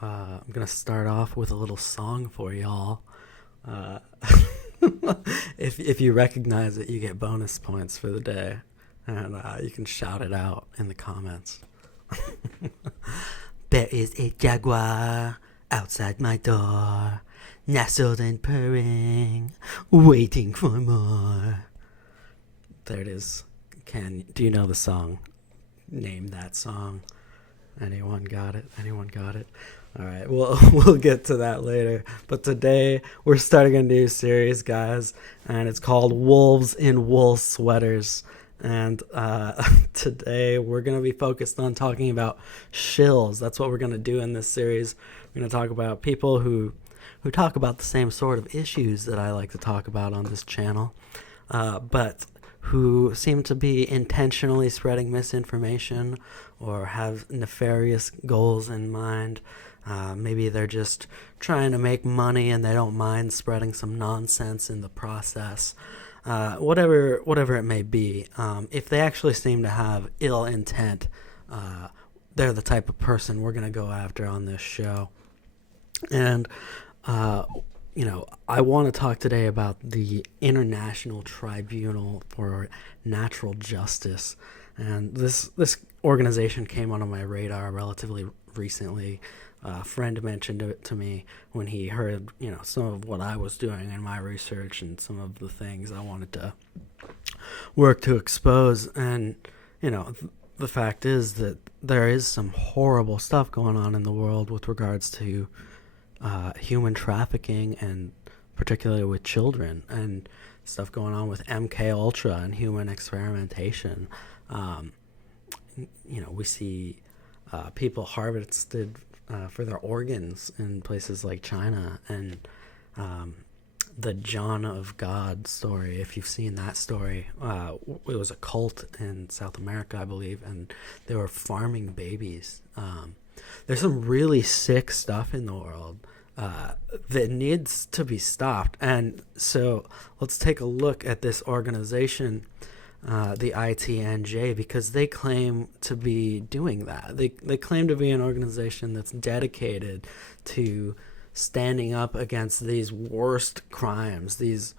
I'm gonna start off with a little song for y'all. Uh, if you recognize it, you get bonus points for the day, and you can shout it out in the comments. There is a jaguar outside my door, nestled and purring, waiting for more. There it is. Do you know the song? Name that song. Anyone got it? Anyone got it? All right, we'll get to that later. But today we're starting a new series, guys, and it's called Wolves in Wool Sweaters. And today we're going to be focused on talking about shills. That's what we're going to do in this series. We're going to talk about people who talk about the same sort of issues that I like to talk about on this channel, but who seem to be intentionally spreading misinformation or have nefarious goals in mind. Maybe they're just trying to make money and they don't mind spreading some nonsense in the process. Whatever it may be, if they actually seem to have ill intent, they're the type of person we're going to go after on this show. And I want to talk today about the International Tribunal for Natural Justice. And this organization came onto my radar relatively recently. A friend mentioned it to me when he heard, some of what I was doing in my research and some of the things I wanted to work to expose. And, the fact is that there is some horrible stuff going on in the world with regards to human trafficking, and particularly with children, and stuff going on with MK Ultra and human experimentation. We see people harvested for their organs in places like China, and the John of God story, if you've seen that story, it was a cult in South America, I believe, and they were farming babies. There's some really sick stuff in the world that needs to be stopped. And so let's take a look at this organization, the ITNJ, because they claim to be doing that. They claim to be an organization that's dedicated to standing up against these worst crimes, these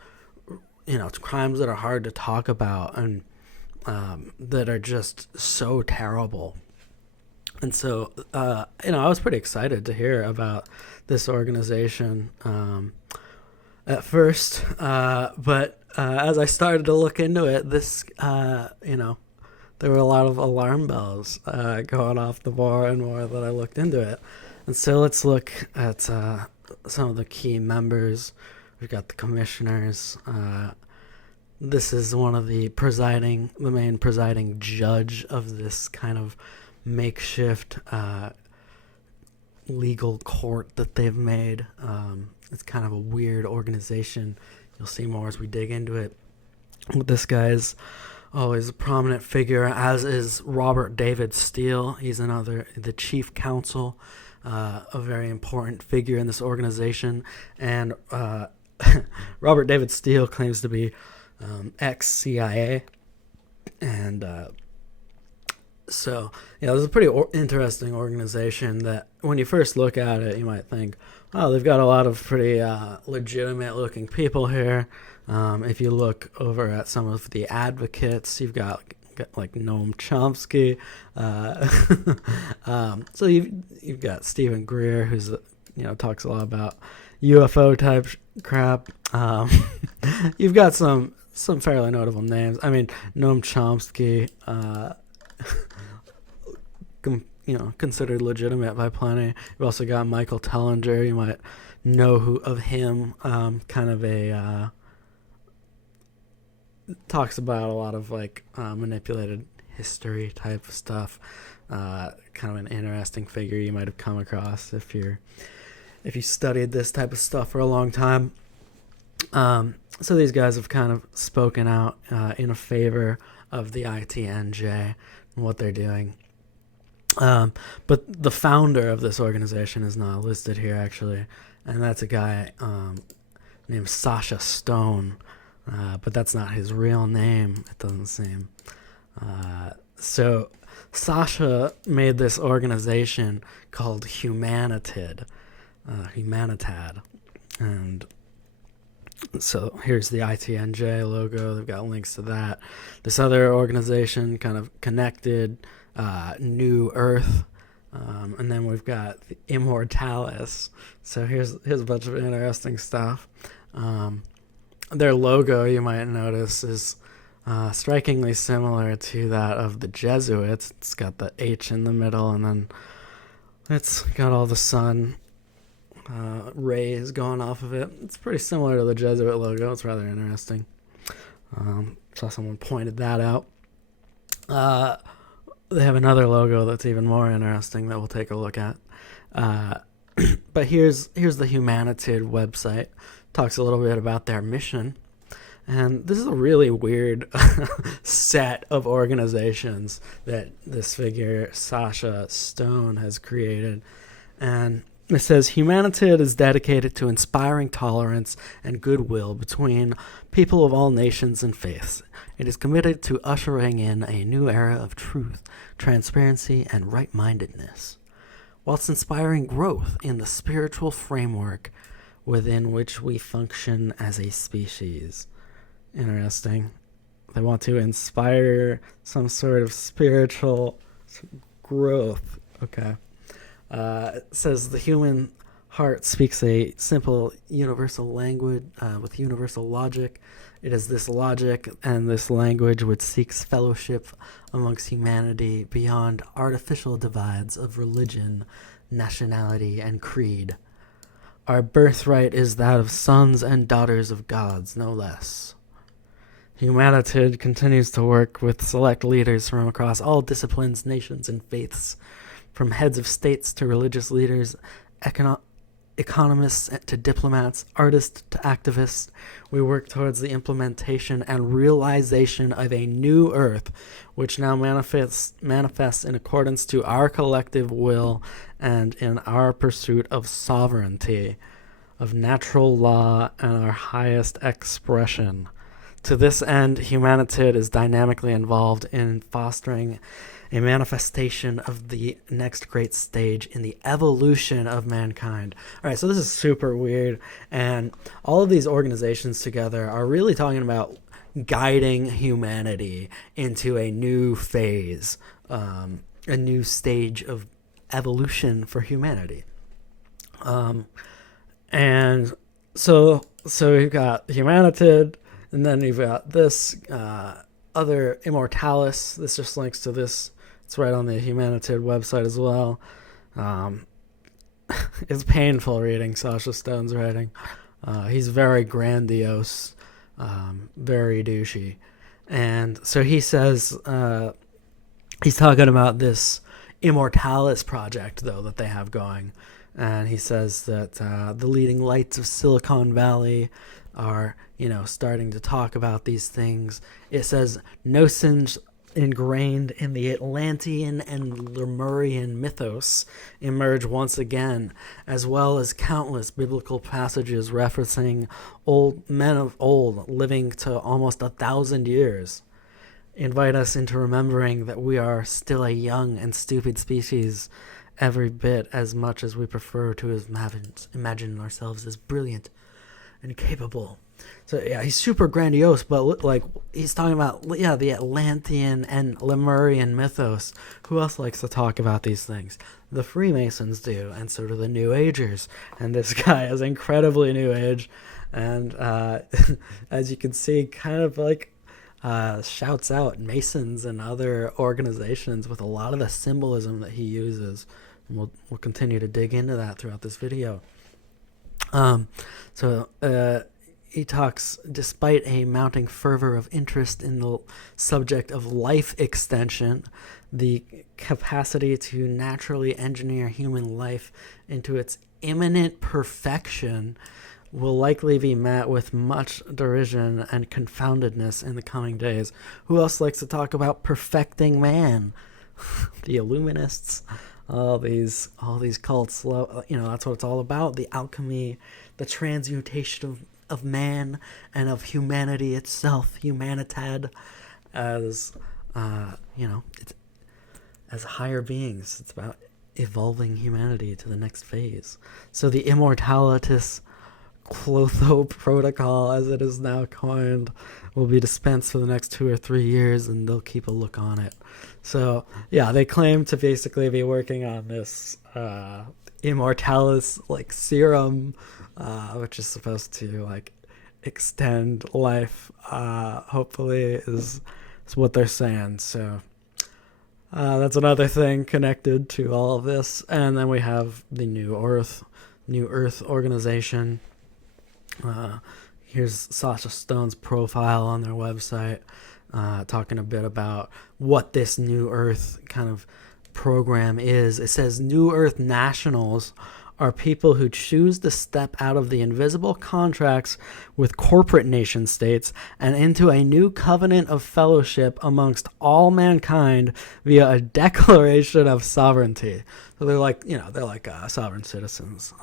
crimes that are hard to talk about and that are just so terrible. And so, I was pretty excited to hear about this organization at first. But as I started to look into it, there were a lot of alarm bells going off the more and more that I looked into it. And so let's look at some of the key members. We've got the commissioners. This is one of the main presiding judge of this kind of makeshift legal court that they've made. It's kind of a weird organization. You'll see more as we dig into it. But this guy's always a prominent figure, as is Robert David Steele. He's the chief counsel, a very important figure in this organization. And Robert David Steele claims to be ex-CIA. And so, this is a pretty interesting organization that when you first look at it, you might think, oh, they've got a lot of pretty legitimate-looking people here. If you look over at some of the advocates, you've got like Noam Chomsky. So you've got Stephen Greer, who's talks a lot about UFO type crap. You've got some fairly notable names. I mean, Noam Chomsky. Considered legitimate by plenty. You've also got Michael Tellinger. You might know of him. Kind of a talks about a lot of manipulated history type of stuff. Kind of an interesting figure you might have come across if you studied this type of stuff for a long time. So these guys have kind of spoken out in a favor of the ITNJ and what they're doing. But the founder of this organization is not listed here, actually, and that's a guy named Sasha Stone, but that's not his real name, it doesn't seem. So Sasha made this organization called Humanitad, and so here's the ITNJ logo. They've got links to that. This other organization, kind of connected, New Earth, and then we've got the Immortalis. So here's a bunch of interesting stuff. Their logo, you might notice, is strikingly similar to that of the Jesuits. It's got the H in the middle, and then it's got all the sun rays going off of it. It's pretty similar to the Jesuit logo. It's rather interesting. Saw someone pointed that out. They have another logo that's even more interesting that we'll take a look at. But here's the Humanitad website. Talks a little bit about their mission. And this is a really weird set of organizations that this figure, Sasha Stone, has created. And it says, Humanitad is dedicated to inspiring tolerance and goodwill between people of all nations and faiths. It is committed to ushering in a new era of truth, transparency, and right-mindedness, whilst inspiring growth in the spiritual framework within which we function as a species. Interesting. They want to inspire some sort of spiritual growth. Okay. It says the human heart speaks a simple universal language with universal logic. It is this logic and this language which seeks fellowship amongst humanity beyond artificial divides of religion, nationality, and creed. Our birthright is that of sons and daughters of gods, no less. Humanitad continues to work with select leaders from across all disciplines, nations, and faiths, from heads of states to religious leaders, economists to diplomats, artists to activists. We work towards the implementation and realization of a new earth, which now manifests in accordance to our collective will and in our pursuit of sovereignty, of natural law, and our highest expression. To this end, Humanitad is dynamically involved in fostering a manifestation of the next great stage in the evolution of mankind. All right, so this is super weird, and all of these organizations together are really talking about guiding humanity into a new phase, a new stage of evolution for humanity. And so we've got Humanitad, and then you've got this other Immortalis. This just links to this. It's right on the Humanitad website as well. It's painful reading Sasha Stone's writing. He's very grandiose, very douchey. And so he says, he's talking about this Immortalis project, though, that they have going. And he says that the leading lights of Silicon Valley are, starting to talk about these things. It says notions ingrained in the Atlantean and Lemurian mythos emerge once again, as well as countless biblical passages referencing men of old living to almost 1,000 years. Invite us into remembering that we are still a young and stupid species, every bit as much as we prefer to imagine ourselves as brilliant and capable. So yeah, he's super grandiose, but like he's talking about the Atlantean and Lemurian mythos. Who else likes to talk about these things? The Freemasons do, and so do the New Agers. And this guy is incredibly New Age, and as you can see, kind of like shouts out Masons and other organizations with a lot of the symbolism that he uses. And we'll continue to dig into that throughout this video. He talks, despite a mounting fervor of interest in the subject of life extension, the capacity to naturally engineer human life into its imminent perfection will likely be met with much derision and confoundedness in the coming days. Who else likes to talk about perfecting man? The Illuminists, all these cults. That's what it's all about. The alchemy, the transmutation of man and of humanity itself. Humanitad, as as higher beings. It's about evolving humanity to the next phase. So the Immortalitas Clotho protocol, as it is now coined, will be dispensed for the next 2 or 3 years, and they'll keep a look on it. So yeah, they claim to basically be working on this Immortalis like serum, which is supposed to like extend life. Hopefully, is what they're saying. So that's another thing connected to all of this. And then we have the New Earth organization. Here's Sasha Stone's profile on their website, talking a bit about what this New Earth kind of program is. It says New Earth nationals are people who choose to step out of the invisible contracts with corporate nation states and into a new covenant of fellowship amongst all mankind via a declaration of sovereignty. So they're like, sovereign citizens.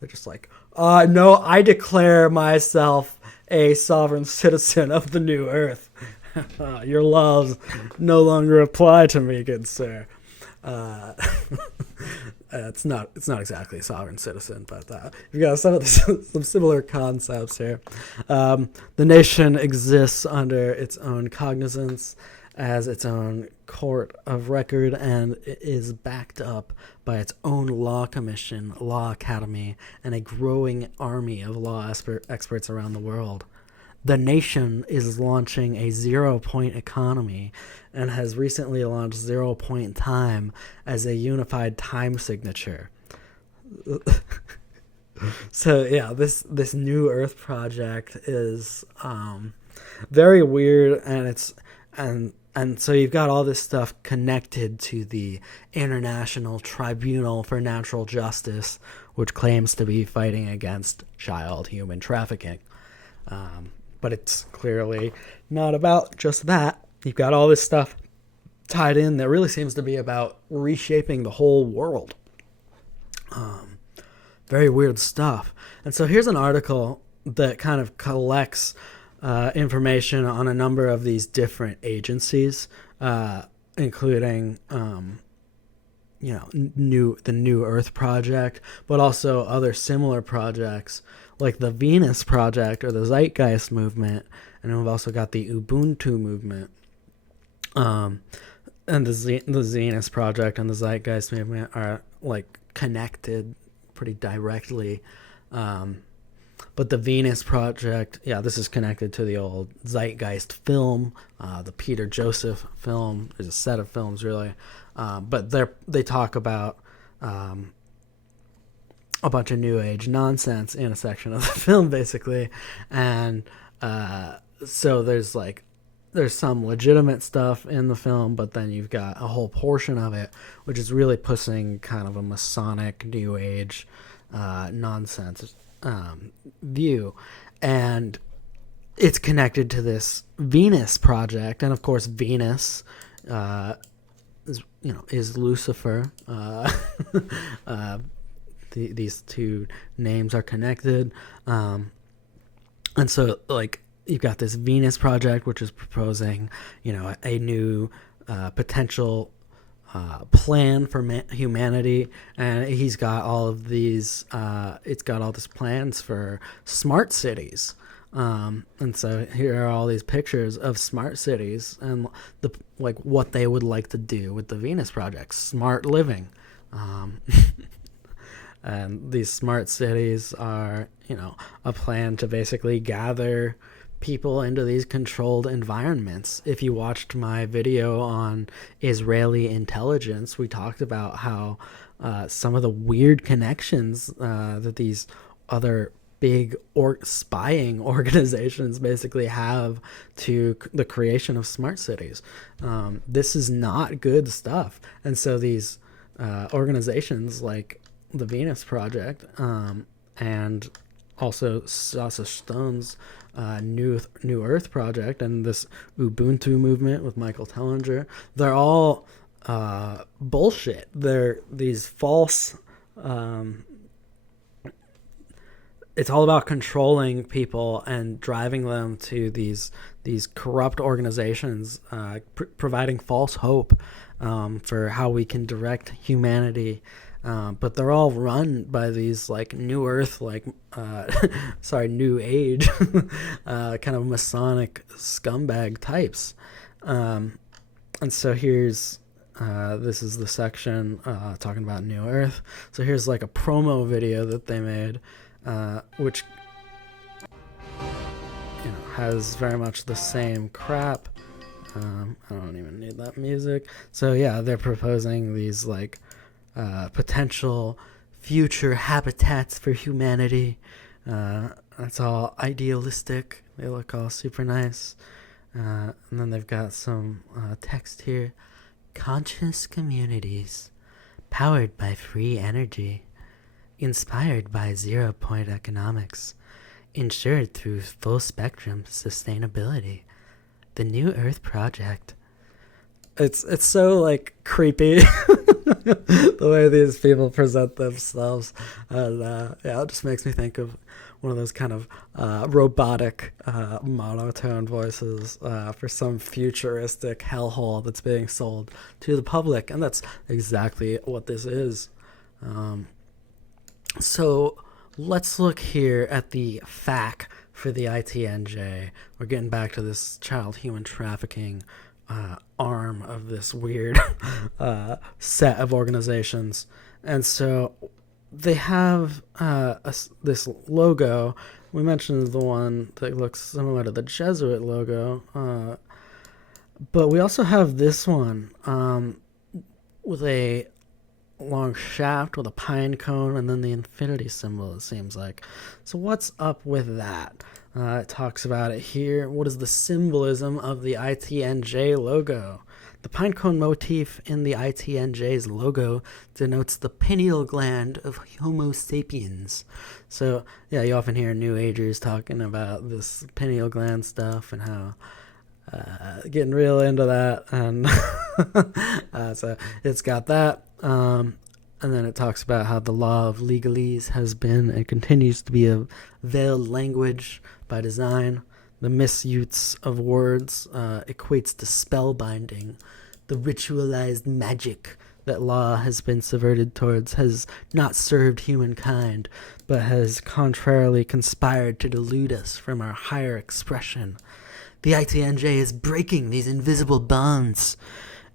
They're just like, no, I declare myself a sovereign citizen of the New Earth. Your laws no longer apply to me, good sir. It's not exactly a sovereign citizen, but you've got some similar concepts here. The nation exists under its own cognizance as its own court of record, and it is backed up by its own law commission, law academy, and a growing army of law experts around the world. The nation is launching a 0-point economy and has recently launched 0-point time as a unified time signature. So yeah, this New Earth project is very weird, and so you've got all this stuff connected to the International Tribunal for Natural Justice, which claims to be fighting against child human trafficking. But it's clearly not about just that. You've got all this stuff tied in that really seems to be about reshaping the whole world. Very weird stuff. And so here's an article that kind of collects information on a number of these different agencies, including the New Earth Project, but also other similar projects like the Venus Project or the Zeitgeist Movement, and we've also got the Ubuntu Movement, and the Venus Project and the Zeitgeist Movement are like connected pretty directly. But the Venus Project, this is connected to the old Zeitgeist film, the Peter Joseph film. There's a set of films, really. But they talk about a bunch of New Age nonsense in a section of the film, basically. And so there's some legitimate stuff in the film, but then you've got a whole portion of it which is really pushing kind of a Masonic New Age nonsense view, and it's connected to this Venus Project. And of course Venus is Lucifer. These two names are connected, and so like you've got this Venus Project, which is proposing a new potential plan for humanity, and he's got all of these it's got all these plans for smart cities, and so here are all these pictures of smart cities and what they would like to do with the Venus Project. Smart living, and these smart cities are a plan to basically gather people into these controlled environments. If you watched my video on Israeli intelligence, we talked about how some of the weird connections that these other big spying organizations basically have to the creation of smart cities. This is not good stuff. And so these organizations like the Venus Project and also Sasha Stone's New Earth Project and this Ubuntu movement with Michael Tellinger, they're all bullshit. They're these false it's all about controlling people and driving them to these corrupt organizations, providing false hope for how we can direct humanity. But they're all run by these like New Earth, like New Age, kind of Masonic scumbag types. And so here's this is the section talking about New Earth. So here's like a promo video that they made, which has very much the same crap. I don't even need that music. So yeah, they're proposing these like potential future habitats for humanity. It's all idealistic. They look all super nice. And then they've got some text here. Conscious communities, powered by free energy, inspired by zero-point economics, insured through full-spectrum sustainability. The New Earth Project. It's so like creepy the way these people present themselves, and it just makes me think of one of those kind of robotic monotone voices for some futuristic hellhole that's being sold to the public, and that's exactly what this is. So let's look here at the FAQ for the ITNJ. We're getting back to this child human trafficking arm of this weird set of organizations. And so they have this logo. We mentioned the one that looks similar to the Jesuit logo, but we also have this one with a long shaft with a pine cone and then the infinity symbol, it seems like. So what's up with that? It talks about it here. What is the symbolism of the ITNJ logo? The pinecone motif in the ITNJ's logo denotes the pineal gland of Homo sapiens. So, yeah, you often hear New Agers talking about this pineal gland stuff and how getting real into that. And so it's got that. And then it talks about how the law of legalese has been and continues to be a veiled language by design. The misuse of words equates to spellbinding. The ritualized magic that law has been subverted towards has not served humankind, but has contrarily conspired to delude us from our higher expression. The ITNJ is breaking these invisible bonds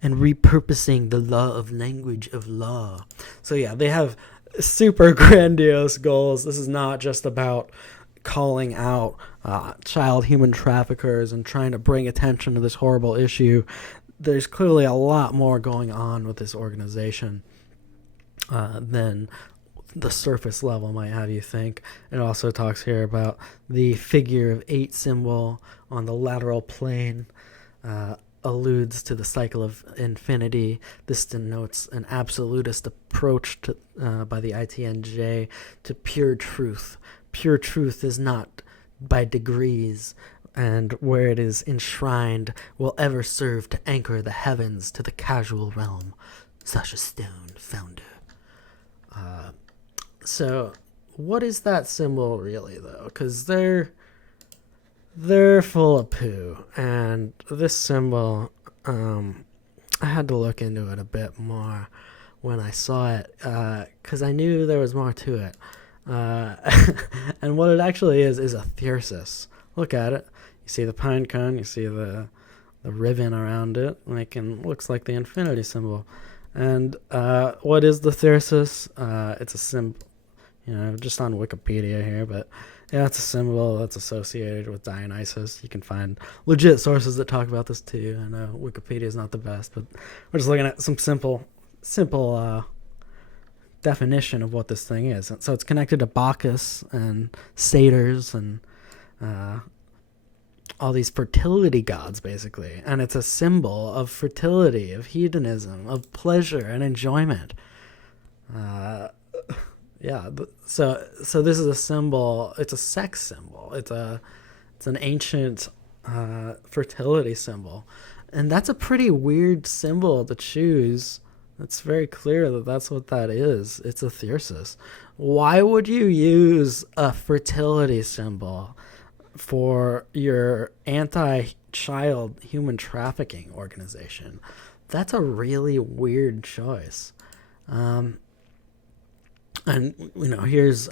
and repurposing the law of language of law. So yeah, they have super grandiose goals. This is not just about calling out child human traffickers and trying to bring attention to this horrible issue. There's clearly a lot more going on with this organization than the surface level might have you think. It also talks here about the figure of 8 symbol on the lateral plane, alludes to the cycle of infinity. This denotes an absolutist approach to, by the ITNJ to pure truth. Pure truth is not by degrees, and where it is enshrined will ever serve to anchor the heavens to the casual realm. Sasha Stone, founder. So what is that symbol really, though? Because they're full of poo. And this symbol, I had to look into it a bit more when I saw it, because I knew there was more to it. And what it actually is a thyrsus. Look at it. You see the pine cone, you see the ribbon around it, looks like the infinity symbol. And what is the thyrsus? It's a symbol, just on Wikipedia here, but yeah, it's a symbol that's associated with Dionysus. You can find legit sources that talk about this too. I know Wikipedia is not the best, but we're just looking at some simple definition of what this thing is. So it's connected to Bacchus and satyrs and all these fertility gods, basically. And it's a symbol of fertility, of hedonism, of pleasure and enjoyment. So this is a symbol. It's a sex symbol. It's an ancient fertility symbol, and that's a pretty weird symbol to choose It's very clear that that's what that is. It's a thyrsus. Why would you use a fertility symbol for your anti-child human trafficking organization? That's a really weird choice. Um, and here's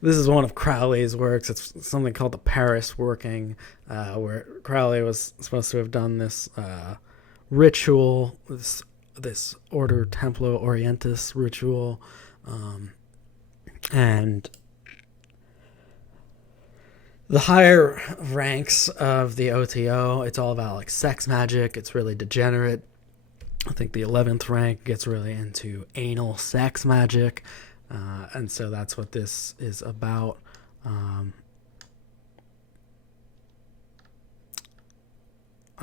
this is one of Crowley's works. It's something called the Paris Working, where Crowley was supposed to have done this ritual, this Order Templo Orientis ritual, and the higher ranks of the OTO, it's all about like sex magic. It's really degenerate. I think the 11th rank gets really into anal sex magic. And so that's what this is about. I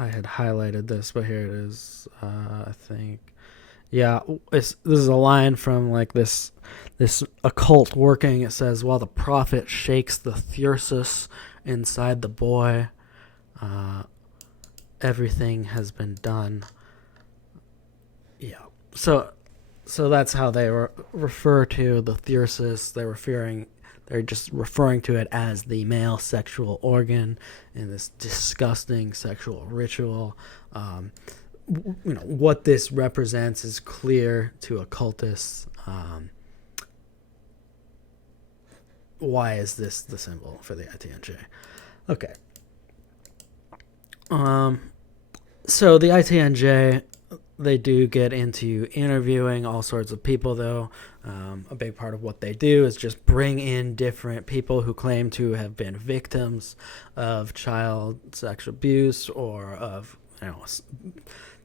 had highlighted this, but here it is. I think, yeah, this is a line from like this occult working. It says, "While the prophet shakes the thyrsus inside the boy, everything has been done." Yeah. So that's how they refer to the thyrsus. They're just referring to it as the male sexual organ in this disgusting sexual ritual. What this represents is clear to occultists. Why is this the symbol for the ITNJ? Okay. So the ITNJ, they do get into interviewing all sorts of people, though. A big part of what they do is just bring in different people who claim to have been victims of child sexual abuse or of,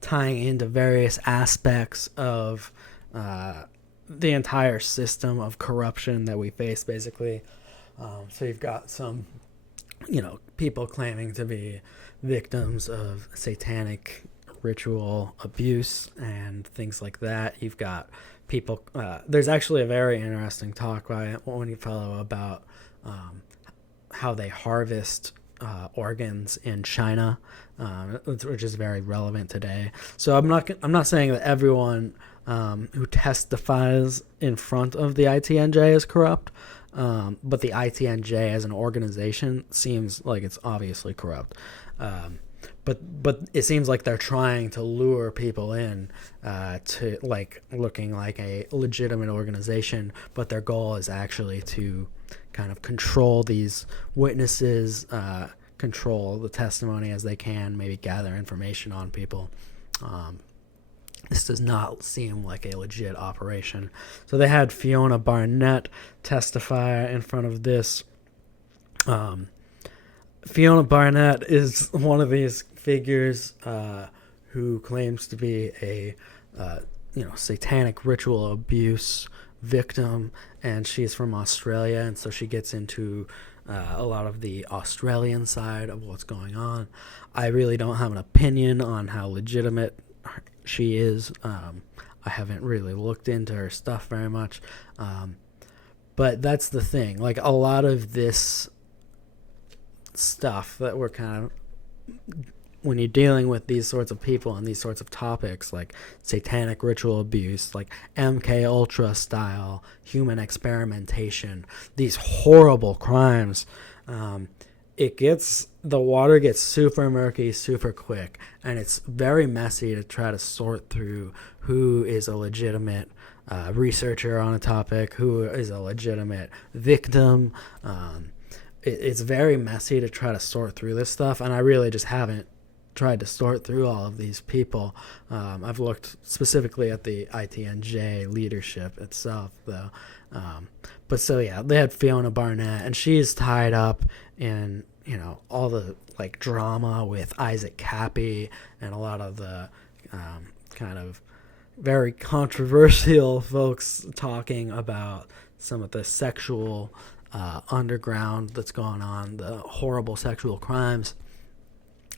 tying into various aspects of the entire system of corruption that we face, basically. So you've got some, people claiming to be victims of satanic ritual abuse and things like that. You've got people, there's actually a very interesting talk by one fellow about how they harvest organs in China, which is very relevant today. So I'm not saying that everyone who testifies in front of the ITNJ is corrupt, but the ITNJ as an organization seems like it's obviously corrupt. But it seems like they're trying to lure people in to like looking like a legitimate organization, but their goal is actually to kind of control these witnesses, control the testimony as they can, maybe gather information on people. This does not seem like a legit operation. So they had Fiona Barnett testify in front of this. Fiona Barnett is one of these figures who claims to be a satanic ritual abuse victim, and she's from Australia, and so she gets into a lot of the Australian side of what's going on. I really don't have an opinion on how legitimate she is. I haven't really looked into her stuff very much, but that's the thing. Like, a lot of this stuff that we're kind of, when you're dealing with these sorts of people and these sorts of topics like satanic ritual abuse, like MK Ultra style human experimentation, these horrible crimes, the water gets super murky super quick, and it's very messy to try to sort through who is a legitimate researcher on a topic, who is a legitimate victim. It's very messy to try to sort through this stuff, and I really just haven't tried to sort through all of these people. I've looked specifically at the ITNJ leadership itself, though. But so, yeah, they had Fiona Barnett, and she's tied up in, all the, like, drama with Isaac Cappy and a lot of the kind of very controversial folks talking about some of the sexual underground that's going on, the horrible sexual crimes.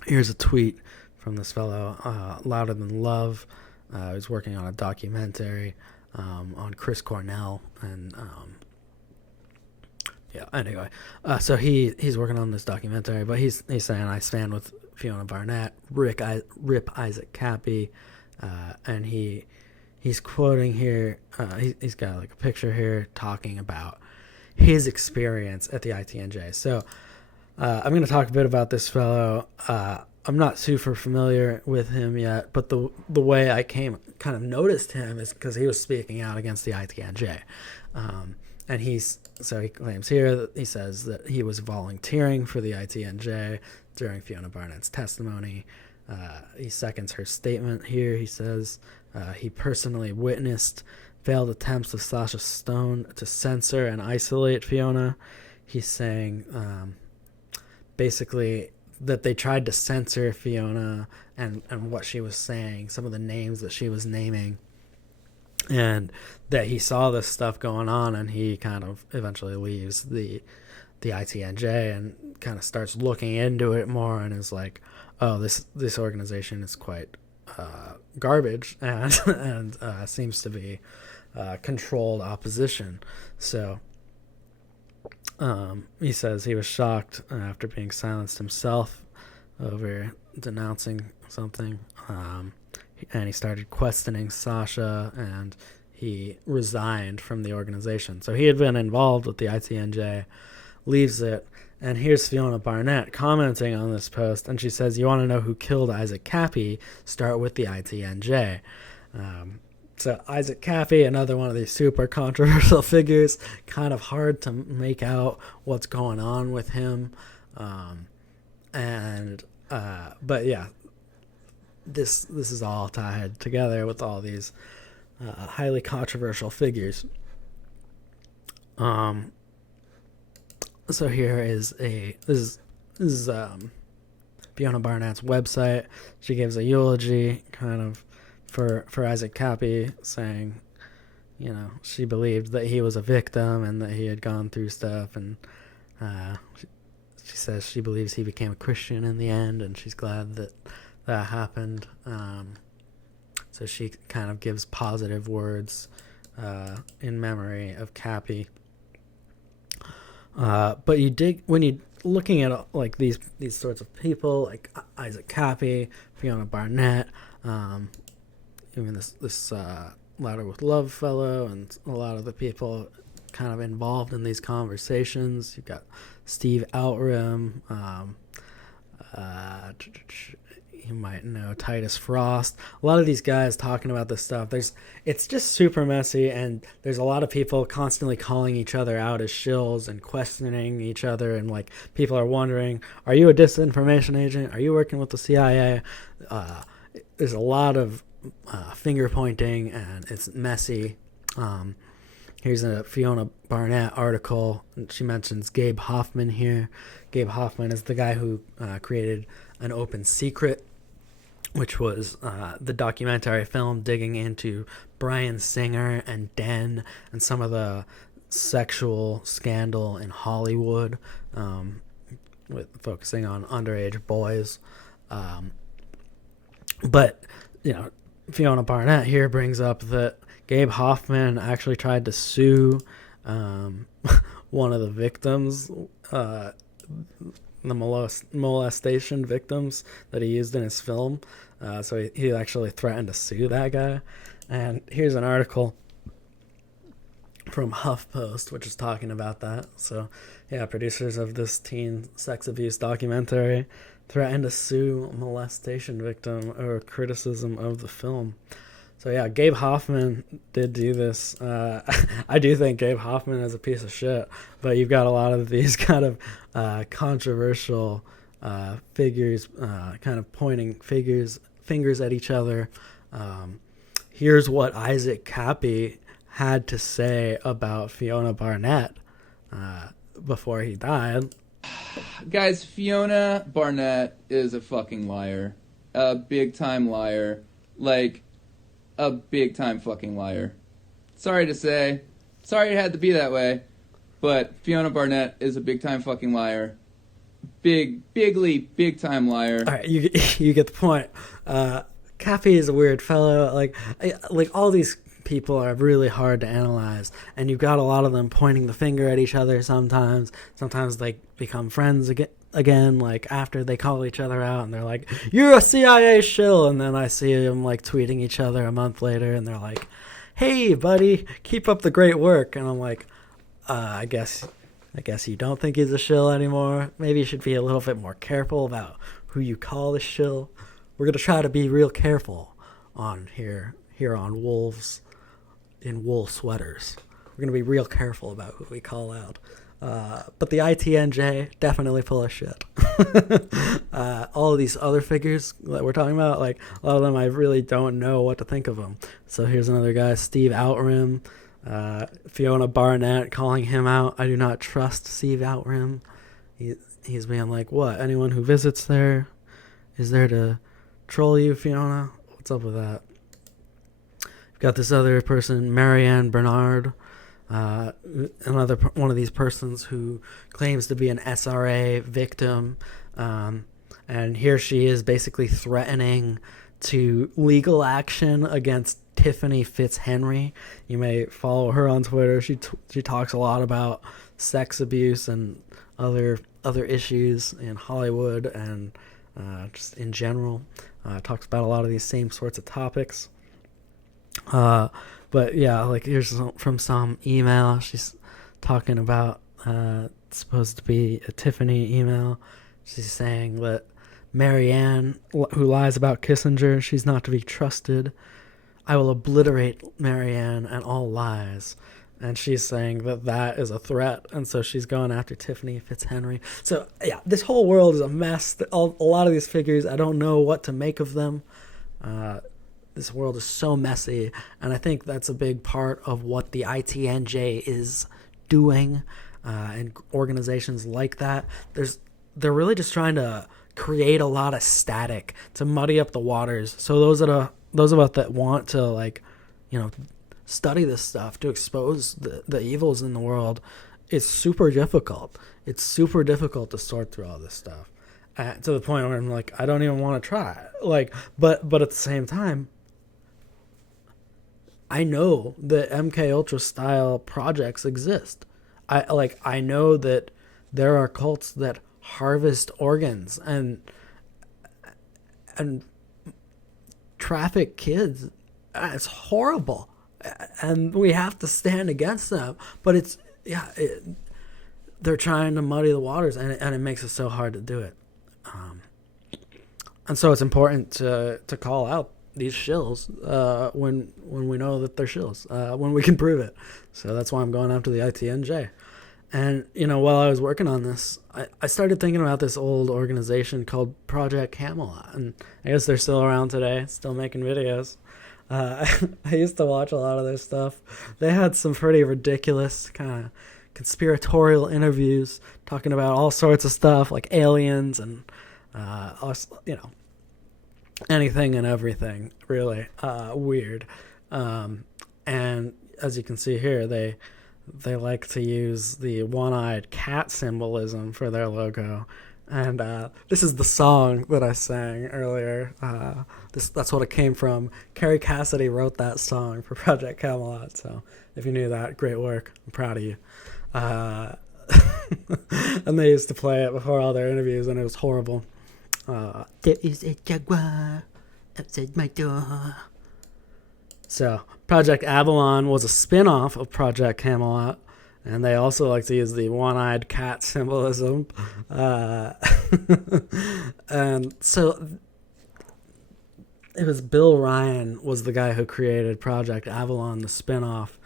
Here's a tweet from this fellow, Louder Than Love. He's working on a documentary on Chris Cornell, and anyway, so he's working on this documentary, but he's saying, "I stand with Fiona Barnett, Rip Isaac Cappy, and he's quoting here. He's got like a picture here talking about his experience at the ITNJ. So I'm going to talk a bit about this fellow. I'm not super familiar with him yet, but the way I kind of noticed him is because he was speaking out against the ITNJ. And he claims here that he says that he was volunteering for the ITNJ during Fiona Barnett's testimony. He seconds her statement here. He says he personally witnessed failed attempts of Sasha Stone to censor and isolate Fiona. He's saying basically that they tried to censor Fiona and what she was saying, some of the names that she was naming, and that he saw this stuff going on, and he kind of eventually leaves the ITNJ and kind of starts looking into it more and is like, oh, this organization is quite garbage and seems to be controlled opposition. So he says he was shocked after being silenced himself over denouncing something, and he started questioning Sasha, and he resigned from the organization. So he had been involved with the ITNJ, leaves it, and here's Fiona Barnett commenting on this post, and she says, you want to know who killed Isaac Cappy? Start with the ITNJ. So Isaac Cappy, another one of these super controversial figures, kind of hard to make out what's going on with him. But yeah, this is all tied together with all these highly controversial figures. So here is this is Fiona Barnett's website. She gives a eulogy kind of for Isaac Cappy, saying, you know, she believed that he was a victim and that he had gone through stuff, and she says she believes he became a Christian in the end, and she's glad that that happened. So she kind of gives positive words in memory of Cappy. But when you looking at like these sorts of people like Isaac Cappy, Fiona Barnett, even this Louder with Love fellow, and a lot of the people kind of involved in these conversations. You've got Steve Outram, you might know Titus Frost. A lot of these guys talking about this stuff. It's just super messy, and there's a lot of people constantly calling each other out as shills and questioning each other, and like people are wondering, are you a disinformation agent? Are you working with the CIA? There's a lot of finger pointing, and it's messy. Here's a Fiona Barnett article. She mentions Gabe Hoffman here. Gabe Hoffman is the guy who created An Open Secret, which was the documentary film digging into Bryan Singer and Den and some of the sexual scandal in Hollywood, with focusing on underage boys. But, you know, Fiona Barnett here brings up that Gabe Hoffman actually tried to sue one of the victims, the molestation victims that he used in his film. So he actually threatened to sue that guy. And here's an article from HuffPost, which is talking about that. So, yeah, producers of this teen sex abuse documentary threatened to sue a molestation victim over criticism of the film. So, yeah, Gabe Hoffman did do this. I do think Gabe Hoffman is a piece of shit, but you've got a lot of these kind of controversial figures kind of pointing fingers at each other. Here's what Isaac Cappy had to say about Fiona Barnett before he died. Guys, Fiona Barnett is a fucking liar. A big-time liar. Like, a big-time fucking liar. Sorry to say. Sorry it had to be that way. But Fiona Barnett is a big-time fucking liar. Big-time liar. All right, you get the point. Cappy is a weird fellow. Like all these people are really hard to analyze, and you've got a lot of them pointing the finger at each other sometimes. Sometimes they become friends again, again, like after they call each other out and they're like, "You're a CIA shill," and then I see them like tweeting each other a month later and they're like, "Hey, buddy, keep up the great work," and I'm like, I guess you don't think he's a shill anymore. Maybe you should be a little bit more careful about who you call a shill. We're gonna try to be real careful on here on Wolves in wool sweaters. We're gonna be real careful about who we call out. But the ITNJ, definitely full of shit. All of these other figures that we're talking about, like a lot of them, I really don't know what to think of them. So here's another guy, Steve Outrim. Fiona Barnett calling him out. I do not trust Steve Outrim. He's being like, what? Anyone who visits there is there to troll you, Fiona? What's up with that? We've got this other person, Marianne Bernard. Another one of these persons who claims to be an SRA victim. And here she is basically threatening to legal action against Tiffany Fitzhenry. You may follow her on Twitter. She talks a lot about sex abuse and other issues in Hollywood and just in general. Talks about a lot of these same sorts of topics. But yeah, like here's from some email. She's talking about supposed to be a Tiffany email. She's saying that Marianne, who lies about Kissinger, she's not to be trusted. I will obliterate Marianne and all lies. And she's saying that is a threat, and so she's going after Tiffany Fitzhenry. So yeah, this whole world is a mess. A lot of these figures, I don't know what to make of them. This world is so messy, and I think that's a big part of what the ITNJ is doing, and organizations like that. They're really just trying to create a lot of static to muddy up the waters. So those of us that want to, like, study this stuff, to expose the evils in the world, it's super difficult. It's super difficult to sort through all this stuff, to the point where I'm like, I don't even want to try. Like, but at the same time, I know that MK Ultra style projects exist. I know that there are cults that harvest organs and traffic kids. It's horrible, and we have to stand against them. But they're trying to muddy the waters, and it makes it so hard to do it. And so it's important to call out these shills when we know that they're shills, when we can prove it. So that's why I'm going after the ITNJ. And, while I was working on this, I started thinking about this old organization called Project Camelot. And I guess they're still around today, still making videos. I used to watch a lot of their stuff. They had some pretty ridiculous kind of conspiratorial interviews talking about all sorts of stuff like aliens and, anything and everything, really weird. And as you can see here, they like to use the one-eyed cat symbolism for their logo. And this is the song that I sang earlier. That's what it came from. Carrie Cassidy wrote that song for Project Camelot. So if you knew that, great work. I'm proud of you. And they used to play it before all their interviews, and it was horrible. There is a jaguar outside my door. So Project Avalon was a spin-off of Project Camelot, and they also like to use the one-eyed cat symbolism. And so it was Bill Ryan was the guy who created Project Avalon, the spin-off,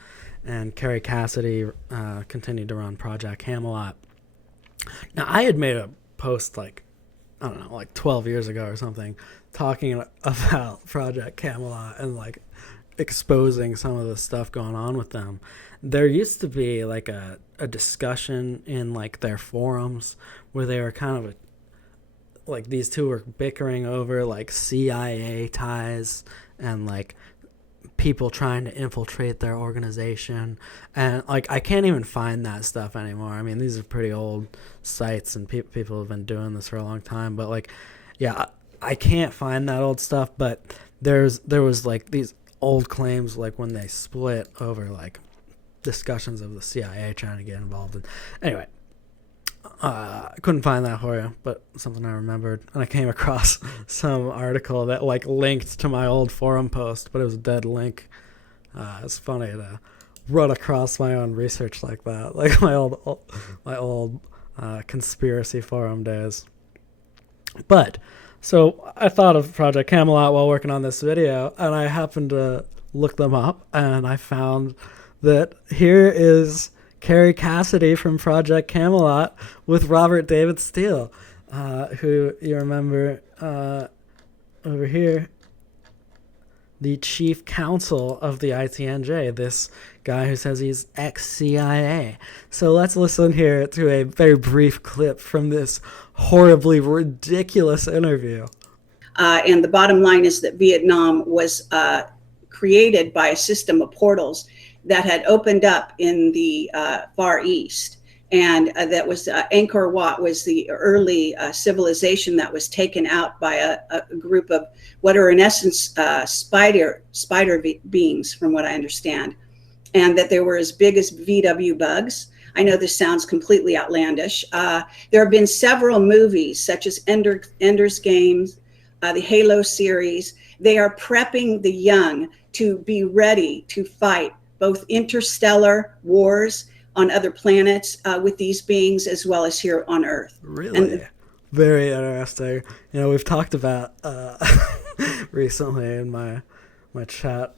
and Carrie Cassidy continued to run Project Camelot. Now, I had made a post like 12 years ago or something, talking about Project Camelot and like exposing some of the stuff going on with them. There used to be like a discussion in like their forums where they were kind of like these two were bickering over like CIA ties and like people trying to infiltrate their organization. And like I can't even find that stuff anymore. I mean, these are pretty old sites and people have been doing this for a long time, but like, yeah, I can't find that old stuff. But there was like these old claims like when they split over like discussions of the CIA trying to get involved in. Anyway, I couldn't find that for you, but something I remembered. And I came across some article that like linked to my old forum post, but it was a dead link. It's funny to run across my own research like that, like my old conspiracy forum days. But so I thought of Project Camelot while working on this video, and I happened to look them up, and I found that here is Carrie Cassidy from Project Camelot with Robert David Steele, who you remember over here, the chief counsel of the ITNJ, this guy who says he's ex-CIA. So let's listen here to a very brief clip from this horribly ridiculous interview. And the bottom line is that Vietnam was created by a system of portals that had opened up in the Far East. And that was Angkor Wat was the early civilization that was taken out by a group of what are in essence spider beings, from what I understand. And that they were as big as VW bugs. I know this sounds completely outlandish. There have been several movies such as Ender's Games, the Halo series. They are prepping the young to be ready to fight both interstellar wars on other planets with these beings, as well as here on Earth. Really? Very interesting. You know, we've talked about recently in my chat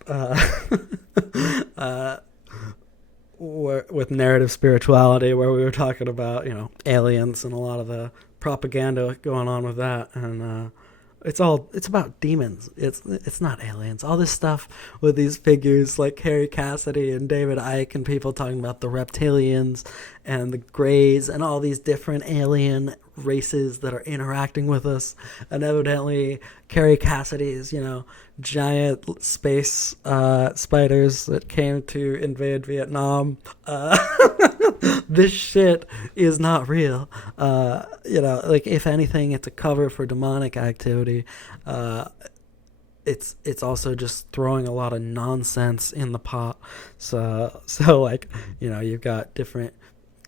with narrative spirituality, where we were talking about, you know, aliens and a lot of the propaganda going on with that, and it's about demons. It's not aliens. All this stuff with these figures like Carrie Cassidy and David Icke and people talking about the reptilians and the Greys and all these different alien races that are interacting with us. And evidently Carrie Cassidy's, you know, giant space spiders that came to invade Vietnam. This shit is not real. You know, like, if anything, it's a cover for demonic activity. It's also just throwing a lot of nonsense in the pot. So like, you know, you've got different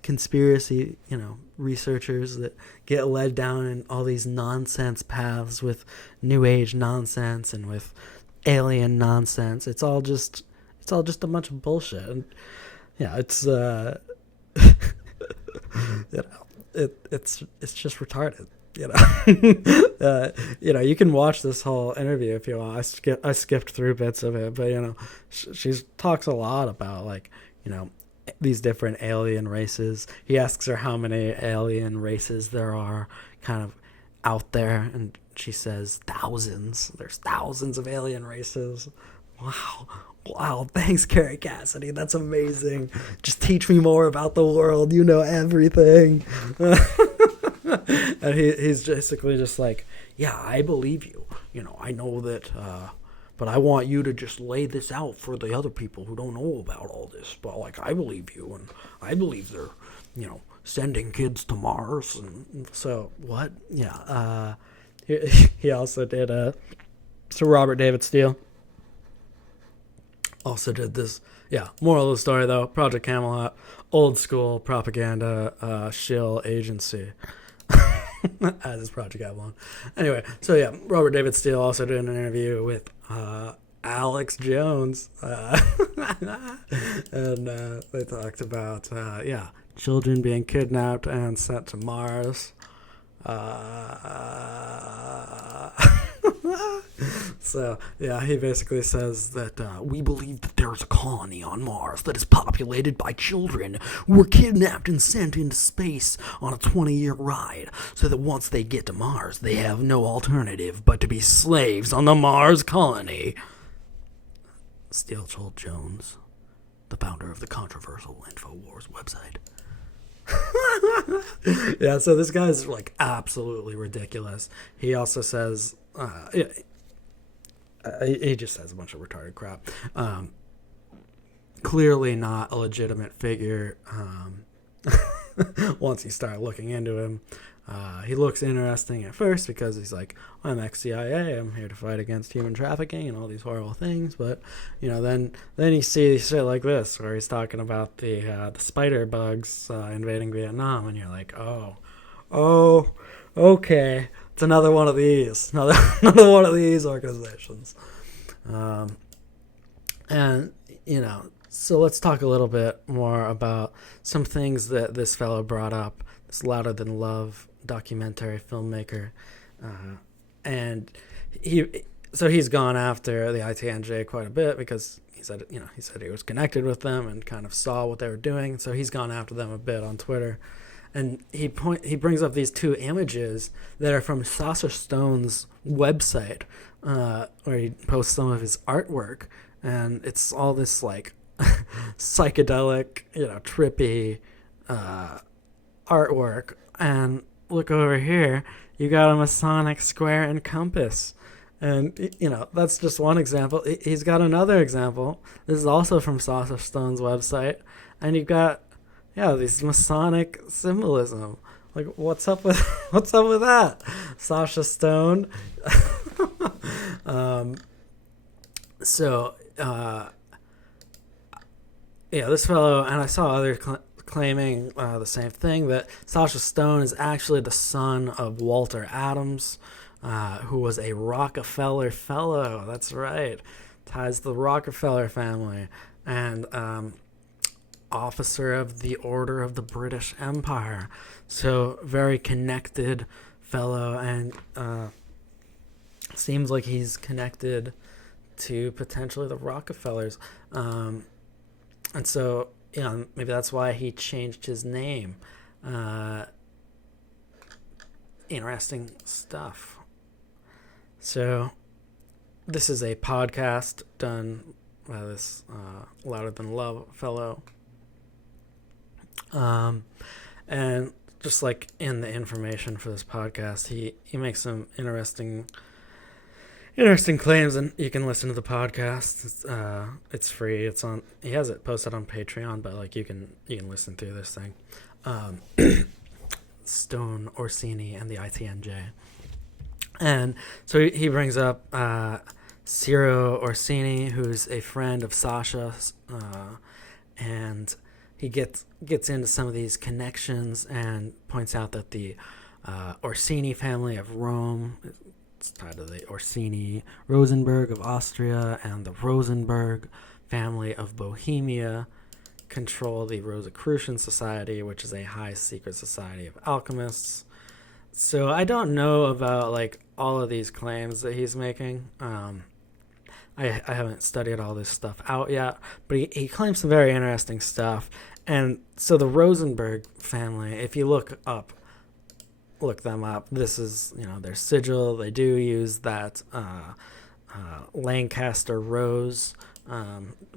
conspiracy, you know, researchers that get led down in all these nonsense paths with new age nonsense and with alien nonsense. It's all just a bunch of bullshit. And yeah, it's you know, it's just retarded. You know, you know, you can watch this whole interview if you want. I skipped through bits of it, but you know, she talks a lot about, like, you know, these different alien races. He asks her how many alien races there are kind of out there, and she says thousands. There's thousands of alien races. Wow, thanks, Carrie Cassidy. That's amazing. Just teach me more about the world. You know everything. And he's basically just like, yeah, I believe you. You know, I know that, but I want you to just lay this out for the other people who don't know about all this. But, like, I believe you, and I believe they're, you know, sending kids to Mars. And so, what? Yeah. He also did, so Robert David Steele also did this. Yeah, moral of the story, though, Project Camelot, old school propaganda shill agency. As is Project Avalon. Anyway, so yeah, Robert David Steele also did an interview with Alex Jones. And they talked about, yeah, children being kidnapped and sent to Mars. So, yeah, he basically says that we believe that there's a colony on Mars that is populated by children who were kidnapped and sent into space on a 20-year ride, so that once they get to Mars, they have no alternative but to be slaves on the Mars colony. Steele told Jones, the founder of the controversial InfoWars website. Yeah, so this guy's, like, absolutely ridiculous. He also says, he just says a bunch of retarded crap. Clearly not a legitimate figure once you start looking into him. He looks interesting at first because he's like, I'm ex-CIA, I'm here to fight against human trafficking and all these horrible things. But then you see shit like this where he's talking about the spider bugs invading Vietnam, and you're like, oh, okay, it's another one of these, another one of these organizations. And so let's talk a little bit more about some things that this fellow brought up. This Louder Than Love documentary filmmaker, and he's gone after the ITNJ quite a bit because he said he was connected with them and kind of saw what they were doing. So he's gone after them a bit on Twitter, and he brings up these two images that are from Sasha Stone's website, where he posts some of his artwork, and it's all this like psychedelic, trippy artwork. And look over here, you got a Masonic square and compass. And, that's just one example. He's got another example. This is also from Sasha Stone's website. And you've got, these Masonic symbolism. Like, what's up with that? Sasha Stone. This fellow, and I saw others claiming the same thing, that Sasha Stone is actually the son of Walter Adams, who was a Rockefeller fellow. That's right. Ties to the Rockefeller family, and officer of the Order of the British Empire. So very connected fellow, and seems like he's connected to potentially the Rockefellers. And so, maybe that's why he changed his name. Interesting stuff. So, this is a podcast done by this Louder Than Love fellow. And just like in the information for this podcast, he makes some interesting claims, and you can listen to the podcast. It's free. He has it posted on Patreon, but like you can listen through this thing. Stone, Orsini, and the ITNJ. And so he brings up Ciro Orsini, who's a friend of Sasha's, and he gets into some of these connections and points out that the Orsini family of Rome, it's tied to the Orsini Rosenberg of Austria, and the Rosenberg family of Bohemia control the Rosicrucian Society, which is a high secret society of alchemists. So I don't know about like all of these claims that he's making. I haven't studied all this stuff out yet, but he claims some very interesting stuff. And so the Rosenberg family, if you look them up, this is, their sigil. They do use that Lancaster rose,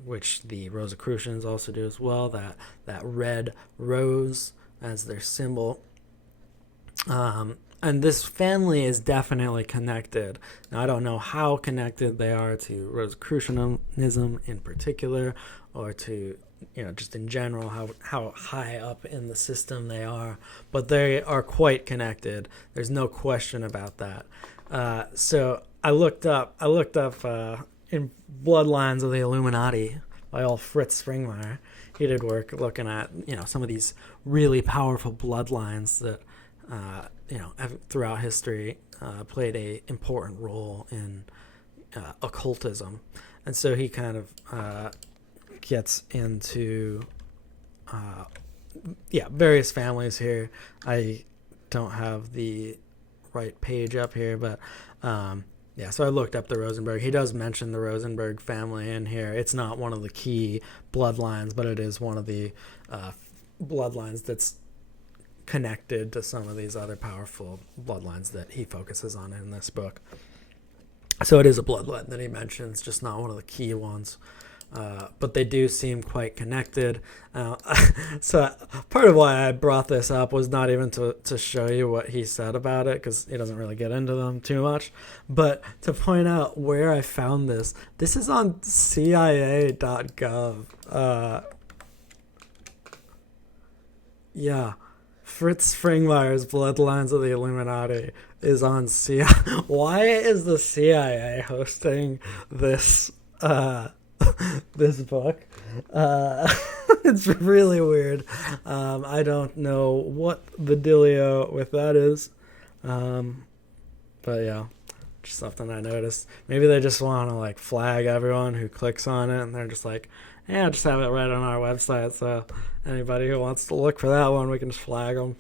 which the Rosicrucians also do as well, that red rose as their symbol. And this family is definitely connected. Now, I don't know how connected they are to Rosicrucianism in particular, or to, just in general, how high up in the system they are, but they are quite connected. There's no question about that. So I looked up in Bloodlines of the Illuminati by old Fritz Springmeier. He did work looking at, some of these really powerful bloodlines that, have, throughout history, played a important role in occultism. And so he kind of gets into various families here. I don't have the right page up here, but so I looked up the Rosenberg. He does mention the Rosenberg family in here. It's not one of the key bloodlines, but it is one of the bloodlines that's connected to some of these other powerful bloodlines that he focuses on in this book. So it is a bloodline that he mentions, just not one of the key ones. But they do seem quite connected. So part of why I brought this up was not even to show you what he said about it, because he doesn't really get into them too much, but to point out where I found this. This is on CIA.gov. Fritz Springmeier's Bloodlines of the Illuminati is on CIA. Why is the CIA hosting this this book? It's really weird. I don't know what the dealio with that is. But yeah, just something I noticed. Maybe they just want to like flag everyone who clicks on it, and they're just like, yeah, just have it right on our website. So anybody who wants to look for that one, we can just flag them.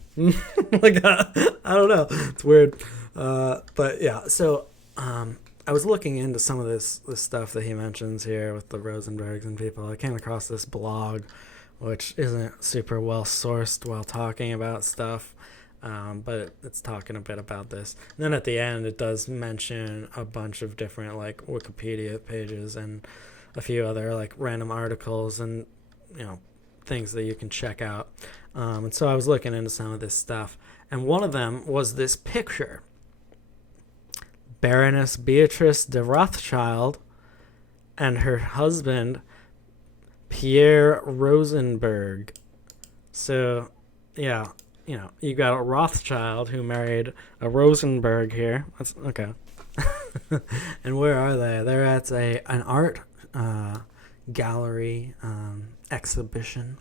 Like, I don't know. It's weird. But yeah, so I was looking into some of this stuff that he mentions here with the Rosenbergs and people. I came across this blog, which isn't super well sourced while talking about stuff. But it's talking a bit about this. And then at the end, it does mention a bunch of different like Wikipedia pages and a few other like random articles and things that you can check out. And so I was looking into some of this stuff, and one of them was this picture: Baroness Beatrice de Rothschild and her husband Pierre Rosenberg. So yeah. You got a Rothschild who married a Rosenberg here. That's okay. And where are they? They're at an art gallery exhibition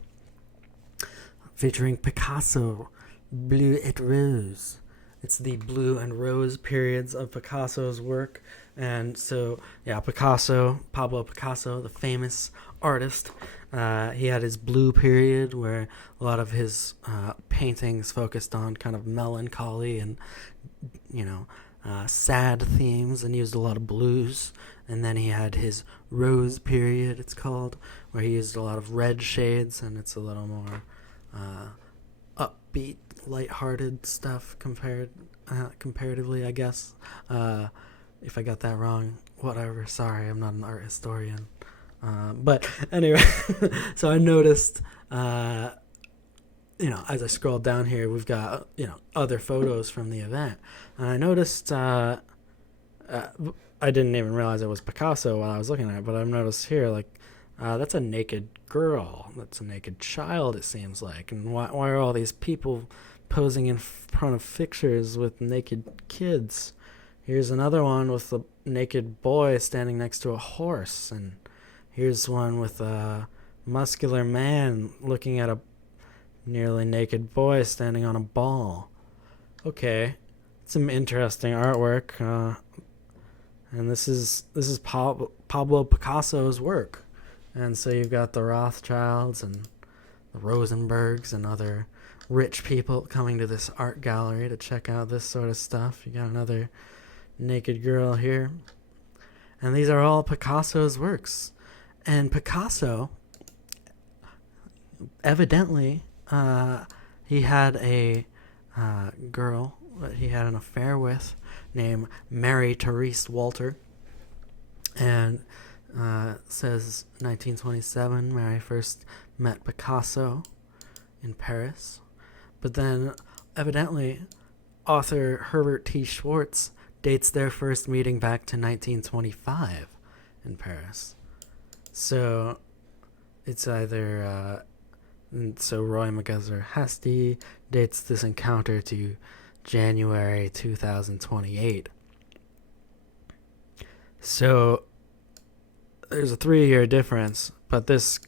featuring Picasso, Bleu et Rose. It's the blue and rose periods of Picasso's work. And so, yeah, Pablo Picasso, the famous artist, he had his blue period where a lot of his paintings focused on kind of melancholy and, sad themes and used a lot of blues. And then he had his rose period, it's called, where he used a lot of red shades, and it's a little more upbeat, lighthearted stuff comparatively, I guess. If I got that wrong, whatever. Sorry, I'm not an art historian. But anyway, so I noticed, as I scrolled down here, we've got, other photos from the event. And I noticed, I didn't even realize it was Picasso while I was looking at it, but I've noticed here, that's a naked girl. That's a naked child, it seems like. And why are all these people posing in front of pictures with naked kids? Here's another one with a naked boy standing next to a horse, and here's one with a muscular man looking at a nearly naked boy standing on a ball. Okay, some interesting artwork, and this is Pablo Picasso's work. And so you've got the Rothschilds and the Rosenbergs and other rich people coming to this art gallery to check out this sort of stuff. You got another naked girl here, and these are all Picasso's works. And Picasso, evidently, he had a girl that he had an affair with named Mary Therese Walter. And says 1927, Mary first met Picasso in Paris. But then, evidently, author Herbert T. Schwartz dates their first meeting back to 1925 in Paris. So it's either so Roy McGuzzar Hasty dates this encounter to January 2028. So there's a 3-year difference, but this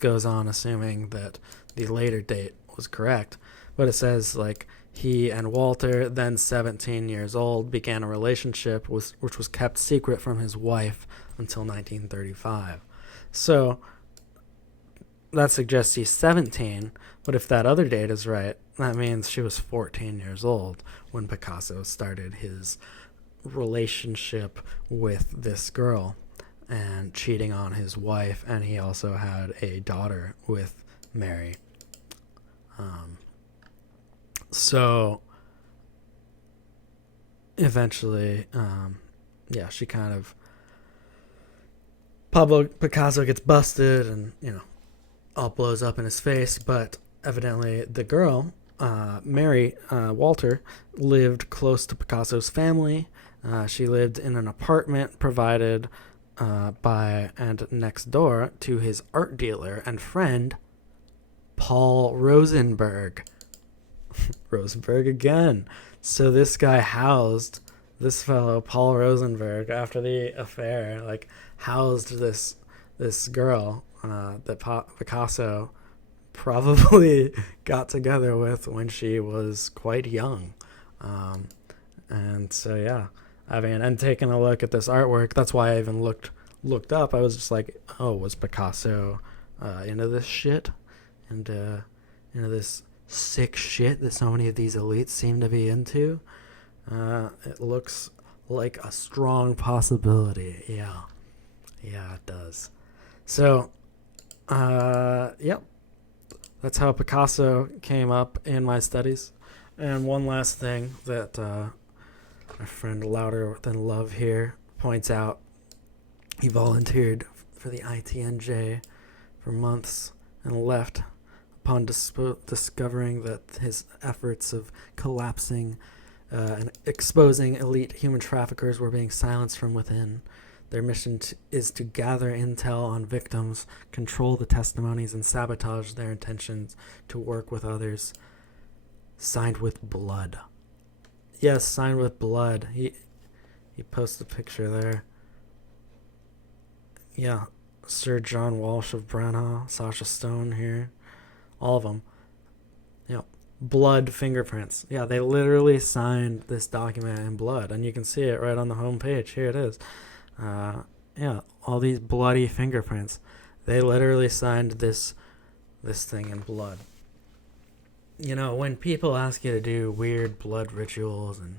goes on assuming that the later date was correct. But it says he and Walter, then 17 years old, began a relationship which was kept secret from his wife until 1935. So that suggests he's 17, but if that other date is right, that means she was 14 years old when Picasso started his relationship with this girl and cheating on his wife, and he also had a daughter with Mary. So eventually, she kind of, Pablo Picasso gets busted and, all blows up in his face, but evidently the girl, Mary Walter, lived close to Picasso's family. She lived in an apartment provided by and next door to his art dealer and friend, Paul Rosenberg. Rosenberg again. So this guy housed this fellow Paul Rosenberg after the affair, like housed this girl that Picasso probably got together with when she was quite young. And so yeah, I mean, and taking a look at this artwork, that's why I even looked up. I was just like, oh, was Picasso into this shit, and into this sick shit that so many of these elites seem to be into? It looks like a strong possibility. Yeah, it does. So, yep, that's how Picasso came up in my studies. And one last thing that my friend Louder Than Love here points out, he volunteered for the ITNJ for months and left upon discovering that his efforts of collapsing and exposing elite human traffickers were being silenced from within. Their mission is to gather intel on victims, control the testimonies, and sabotage their intentions to work with others. Signed with blood. Yes, signed with blood. He posted a picture there. Yeah, Sir John Walsh of Branagh, Sasha Stone here, all of them. You know, blood fingerprints. Yeah, they literally signed this document in blood, and you can see it right on the home page. Here it is. Yeah, all these bloody fingerprints. They literally signed this thing in blood. You know, when people ask you to do weird blood rituals and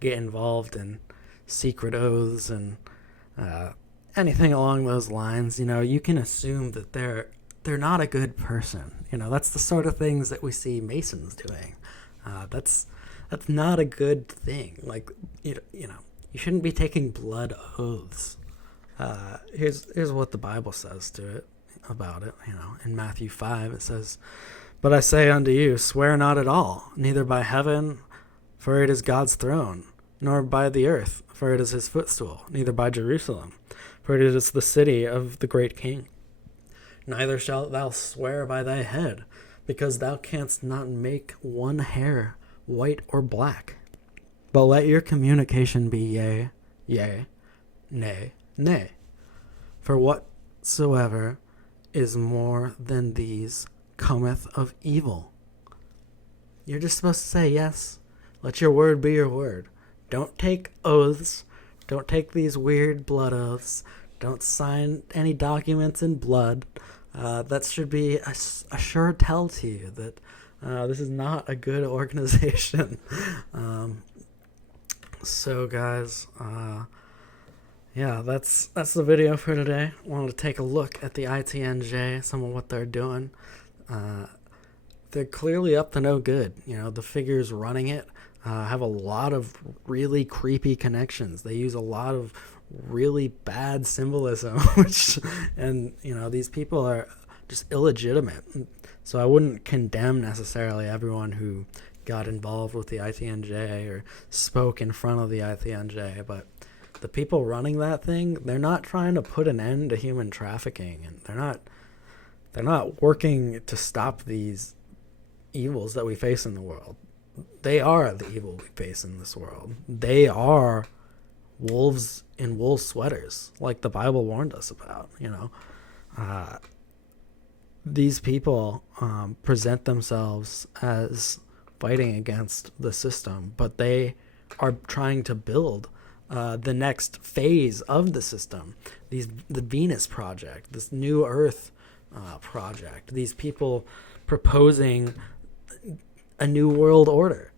get involved in secret oaths and anything along those lines, you know, you can assume that they're not a good person. You know, that's the sort of things that we see Masons doing. That's not a good thing. Like, you know, you shouldn't be taking blood oaths. Here's what the Bible says to it about it. You know, in Matthew 5 it says, "But I say unto you, swear not at all, neither by heaven, for it is God's throne, nor by the earth, for it is his footstool, neither by Jerusalem, for it is the city of the great King. Neither shalt thou swear by thy head, because thou canst not make one hair white or black. But let your communication be yea, yea, nay, nay. For whatsoever is more than these cometh of evil." You're just supposed to say yes. Let your word be your word. Don't take oaths. Don't take these weird blood oaths. Don't sign any documents in blood. That should be a sure tell to you that this is not a good organization. So guys, yeah, that's the video for today. Wanted to take a look at the ITNJ, some of what they're doing. They're clearly up to no good. You know, the figures running it have a lot of really creepy connections. They use a lot of really bad symbolism, and you know, these people are just illegitimate. So I wouldn't condemn necessarily everyone who got involved with the ITNJ or spoke in front of the ITNJ, but the people running that thing, they're not trying to put an end to human trafficking, and they're not working to stop these evils that we face in the world. They are the evil we face in this world. They are wolves in wool sweaters, like the Bible warned us about. You know, these people present themselves as fighting against the system, but they are trying to build the next phase of the system. The Venus Project, this New Earth project. These people proposing a new world order.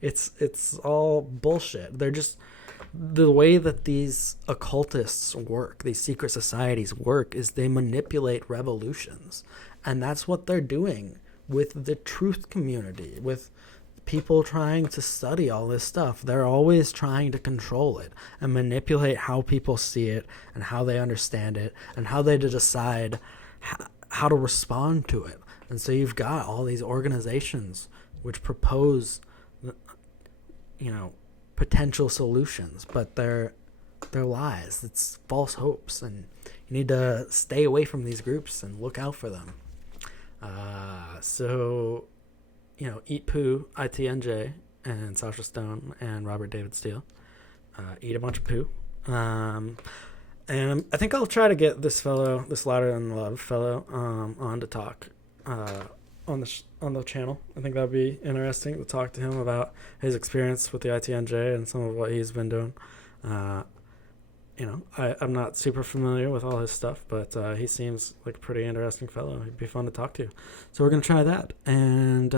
It's all bullshit. They're just, the way that these occultists work, these secret societies work, is they manipulate revolutions. And that's what they're doing with the truth community, with people trying to study all this stuff. They're always trying to control it and manipulate how people see it and how they understand it and how they decide how to respond to it. And so you've got all these organizations which propose, you know, potential solutions, but they're lies. It's false hopes, and you need to stay away from these groups and look out for them. So, Eat Poo, ITNJ, and Sasha Stone and Robert David Steele. Eat a bunch of poo. And I think I'll try to get this Louder Than Love fellow, on to talk on the channel. I think that'd be interesting to talk to him about his experience with the ITNJ and some of what he's been doing. I'm not super familiar with all his stuff, but he seems like a pretty interesting fellow. He'd be fun to talk to. So we're going to try that. And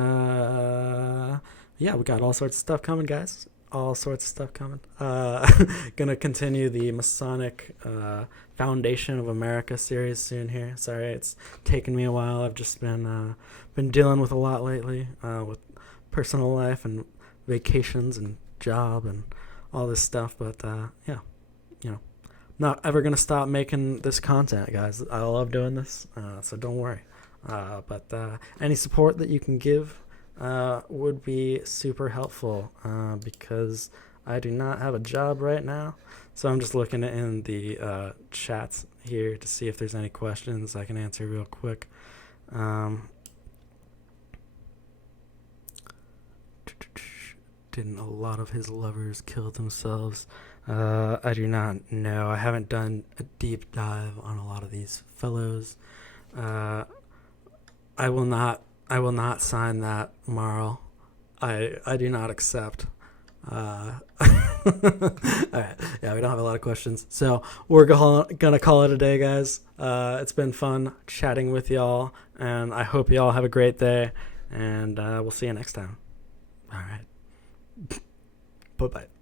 we got all sorts of stuff coming, guys. All sorts of stuff coming. Gonna continue the Masonic Foundation of America series soon here. Sorry, it's taken me a while. I've just been dealing with a lot lately, with personal life and vacations and job and all this stuff. But not ever gonna stop making this content, guys. I love doing this, so don't worry. But any support that you can give would be super helpful, because I do not have a job right now. So I'm just looking in the chats here to see if there's any questions I can answer real quick. Didn't a lot of his lovers kill themselves? I do not know. I haven't done a deep dive on a lot of these fellows. I will not sign that, Marl. I do not accept. All right. Yeah, we don't have a lot of questions. So we're gonna call it a day, guys. It's been fun chatting with y'all, and I hope y'all have a great day, and we'll see you next time. All right. Bye-bye.